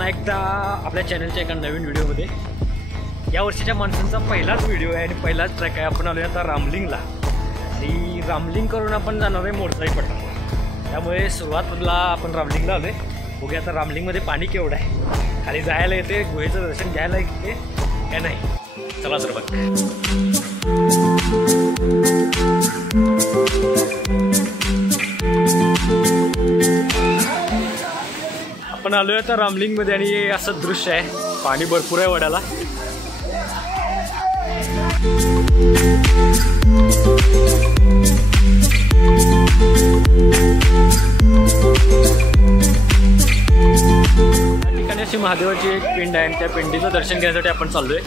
पुन्हा एकदा आपल्या चॅनलच्या एका नवीन व्हिडिओमध्ये। या वर्षीच्या मान्सूनचा पहिलाच व्हिडिओ आहे आणि पहिलाच ट्रॅक आहे। आपण आलो आता रामलिंगला आणि रामलिंग करून आपण जाणार आहे मोरचाई पठार। त्यामुळे सुरुवातीला आपण रामलिंगला आलो आहे। बघूया आता रामलिंगमध्ये पाणी केवढं आहे, खाली जायला येते, गुहेचं दर्शन घ्यायला येते का नाही। चला तर बघ। आपण आलोय आता रामलिंगमध्ये आणि असं दृश्य आहे, पाणी भरपूर आहे वड्याला। या ठिकाणी अशी महादेवाची एक पिंड आहे आणि त्या पिंडीचं दर्शन घेण्यासाठी आपण चाललोय।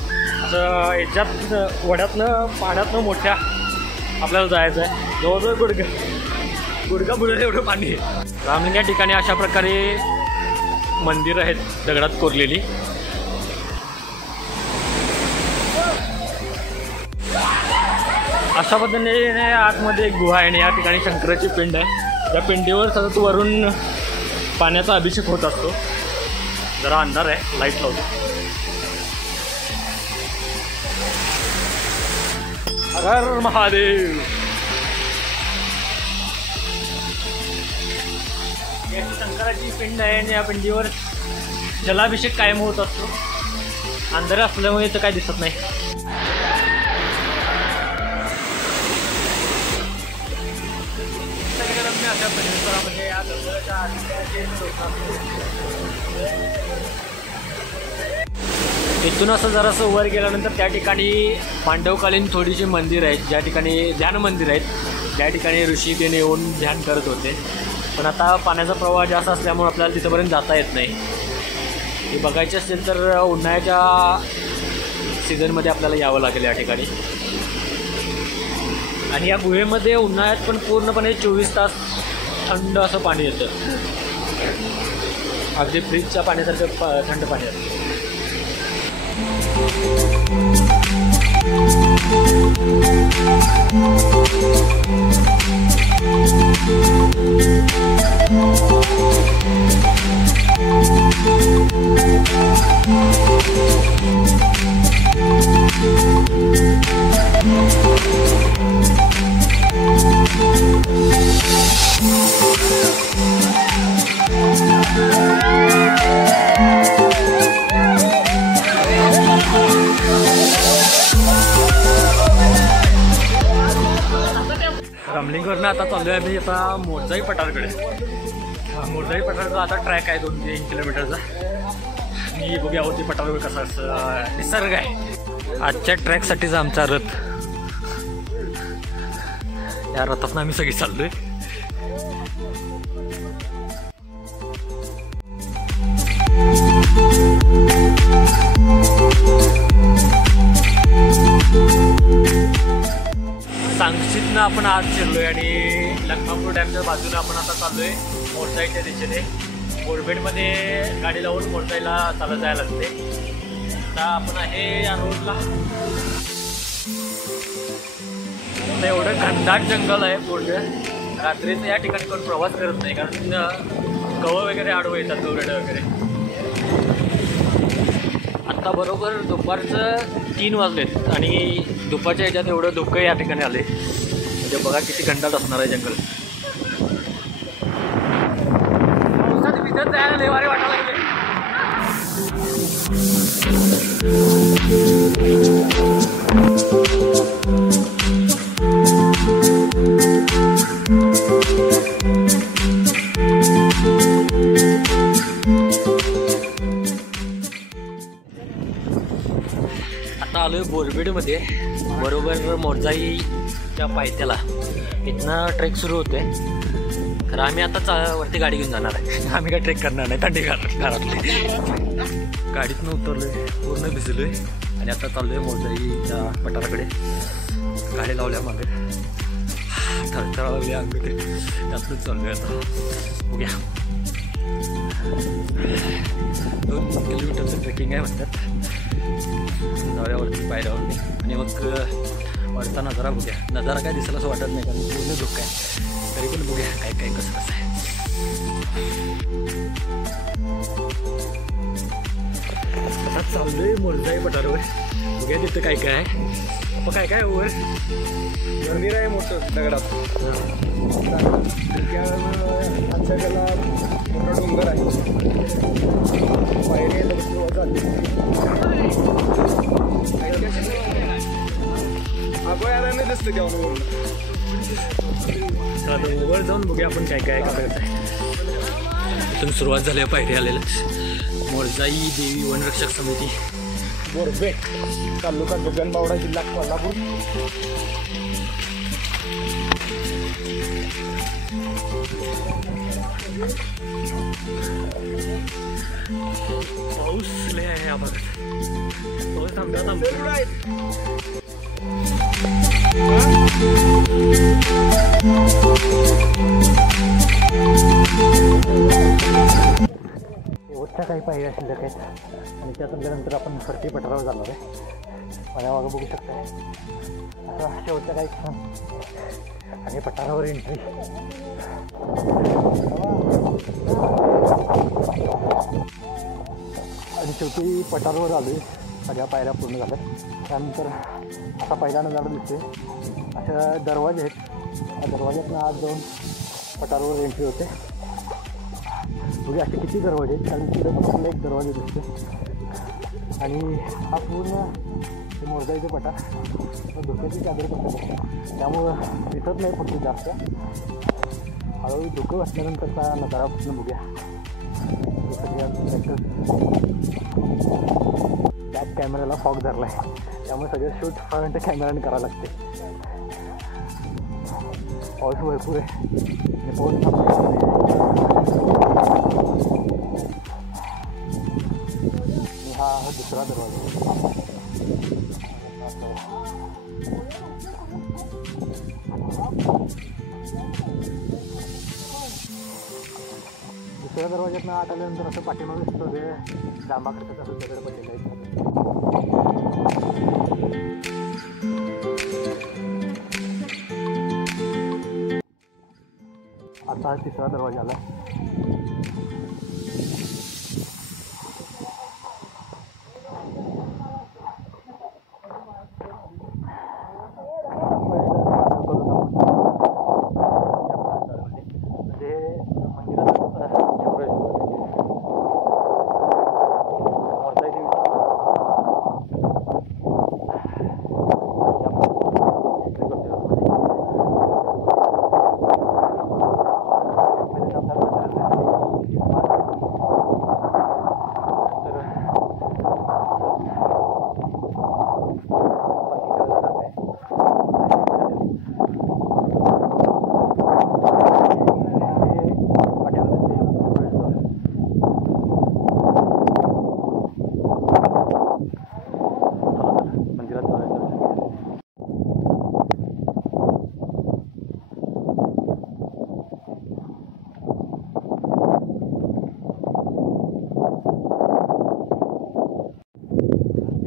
तर याच्यात वड्यातनं पाण्यातनं मोठ्या आपल्याला जायचं आहे, जवळजवळ गुडघा बुडेल एवढं पाणी आहे। रामलिंग या ठिकाणी अशा प्रकारे मंदिर आहेत दगडात कोरलेली। अशा पद्धतीने आतमध्ये एक गुहा आहे आणि या ठिकाणी शंकराची पिंड आहे। या पिंडीवर सतत वरून पाण्याचा अभिषेक होत असतो। जरा अंधार आहे, लाईट लावतो। हर हर महादेव। शंकराची पिंड आहे आणि या पिंडीवर जलाभिषेक कायम होत असतो। अंधार असल्यामुळे तर काय दिसत नाही। अशा परिसरामध्ये या इथून असं जरासं वर गेल्यानंतर त्या ठिकाणी पांडवकालीन थोडीशी मंदिर आहेत, ज्या ठिकाणी ध्यान मंदिर आहेत, ज्या ठिकाणी ऋषी तेने येऊन ध्यान करत होते। पण आता पाण्याचा प्रवाह जास्त असल्यामुळे आपल्याला तिथंपर्यंत जाता येत नाही। हे बघायचे असेल तर उन्हाळ्याच्या सीझनमध्ये आपल्याला यावं लागेल या ठिकाणी। आणि या गुहेमध्ये उन्हाळ्यात पण पूर्णपणे 24 तास थंड असं पाणी येतं, अगदी फ्रीजच्या पाण्यासारखं थंड पाणी येतं। रामलिंगवरनं आता चाललोय आम्ही आता मोरचाई पठारकडे। मोरचाई पठारचा आता ट्रॅक आहे 2-3 किलोमीटरचा। मी बघूया होती पठारावर कसा असं निसर्ग आहे। आजच्या ट्रॅकसाठीचा आमचा रथ, या रथातनं आम्ही सगळी चाललोय। सांगशीतनं आपण आज शिरलोय आणि लखनपूर डॅमच्या बाजूला आपण आता चाललोय मोरचाईच्या दिशेने। बोरबेडमध्ये गाडी लावून मोरचाईला चालत जायला लागते। आता आपण आहे या रोडला। आता एवढं घनदाट जंगल आहे बोरबेड। रात्रीचं या ठिकाणी कोण प्रवास करत नाही, कारण गवं वगैरे आडवं येतात, गवरेडं वगैरे। आता बरोबर दुपारचं 3 वाजलेत आणि दुपारच्या ह्याच्यात एवढं धुकं या ठिकाणी आले, म्हणजे बघा किती घनदाट असणार आहे जंगल। पावसात भिजत जायला लय भारी वाटायला लागले। आता आलोय बोरबेडमध्ये, बरोबर मोरचाईच्या पायथ्याला। इथनं ट्रेक सुरू होते, तर आम्ही आता वरती गाडी घेऊन जाणार आहे। आम्ही काय ट्रेक करणार नाही, थंडी घरातली। गाडीतनं उतरलोय, पूर्ण भिजलोय आणि आता चाललोय मोरचाईच्या पठाराकडे। गाडी लावल्या मागे थरथरा लागली अंग, त्यातूनच चाललोय आता। बघूया 2 किलोमीटरचं ट्रेकिंग आहे म्हणतात। जाऊयावरती पायऱ्यावरती आणि मग वरचा नजारा बघूया। नजारा काय दिसला असं वाटत नाही, कारण पूर्ण धुकं आहे, तरी पण बघूया काय काय कसं कसं आहे। आता चाललोय मोरजाई पठारावर. बघूया तिथं काय काय आहे. काय काय वर मंदिर आहे मोठं दगडात. आमच्याकडला मोठा डोंगर आहे. पायरी अभयारण्य दिसतं केव्हा वर जाऊन बघूया आपण काय काय करायचं आहे. इथून सुरुवात झाली आहे पायरी आलेलं. मोरजाई देवी वनरक्षक समिती बोरबेट तालुका गगनबावडा जिल्हा कोल्हापूर. पाऊस लय आहे या भागात. पाऊस थांबता शेवटच्या काही पायऱ्या शिल्लक आहेत आणि त्यानंतर आपण फरती पठारावर जाणार आहे. माझ्या मागं बघू शकता आता शेवटच्या काही क्षण आणि पठारावर एंट्री. आणि शेवटी पठारावर आलो आहे. सगळ्या पायऱ्या पूर्ण झाल्या. त्यानंतर आता पहिला नजारा दिसते. अशा दरवाजे आहेत. त्या दरवाज्यातून आज जाऊन पठारावर एंट्री होते. म्हणजे असे किती दरवाजे आहेत कारण तिथं फक्त एक दरवाजा दिसतो. आणि हा पूर्ण मोरजाईचं पठार धोक्याची चादर पडतो त्यामुळं दिसत नाही फक्त जास्त. हळूहळू धोकं असल्यानंतरचा नजारापासून बघूया. बॅक कॅमेऱ्याला फॉग धरला आहे त्यामुळे सगळं शूट फ्रंट कॅमेऱ्याने करावं लागते. पाऊस भरपूर आहे आणि पाऊस हा दुसरा दरवाजा. दुसऱ्या दरवाज्यातनं आत आल्यानंतर असं पाठीमागे सगळे जांभा खर्चाचं असं दगड पडलेलं आहे. आता हा तिसरा दरवाजा आला.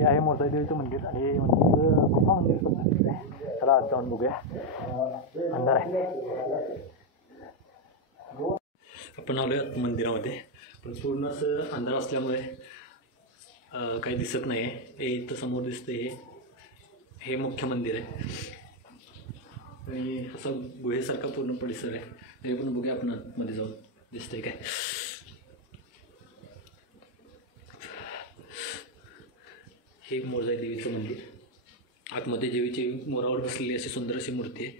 आहे मोरजाई देवीचं मंदिर आणि हे मंदिर गुफा मंदिर पण आहे. चला आज जाऊन बघूया. अंधार आहे. आपण आलो आहे मंदिरामध्ये पण पूर्ण असं अंधार असल्यामुळे काही दिसत नाही आहे. हे इथं समोर दिसतं हे मुख्य मंदिर आहे आणि असं गुहेसारखा पूर्ण परिसर आहे. हे पण बघूया आपण आतमध्ये जाऊन दिसतंय काय. हे मोरजाई देवीचं मंदिर. आतमध्ये देवीची मोरावर बसलेली अशी सुंदर अशी मूर्ती आहे.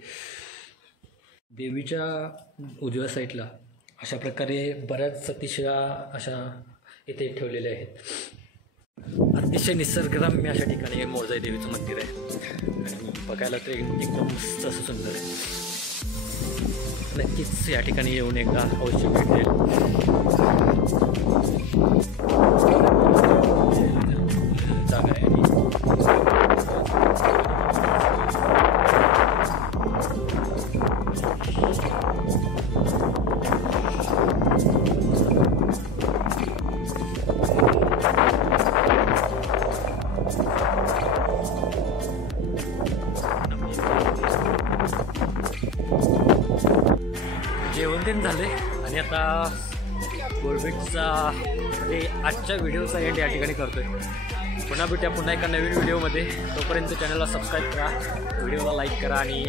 देवीच्या उजव्या साईडला अशा प्रकारे बऱ्याच सतीशिळा अशा इथे ठेवलेल्या आहेत. अतिशय निसर्गरम्य अशा ठिकाणी मोरजाई देवीचं मंदिर आहे आणि बघायला तर एकदम मस्त असं सुंदर आहे. नक्कीच या ठिकाणी येऊन एकदा अवश्य भेट देईल. जागा आहे जेवण तेन झाले आणि आता बोरबेटचा म्हणजे आजच्या व्हिडिओचा एंड या ठिकाणी करतोय. पुन्हा भेटूया पुन्हा एका नवीन व्हिडिओमध्ये. तोपर्यंत चॅनलला सबस्क्राईब करा, व्हिडिओला लाईक करा आणि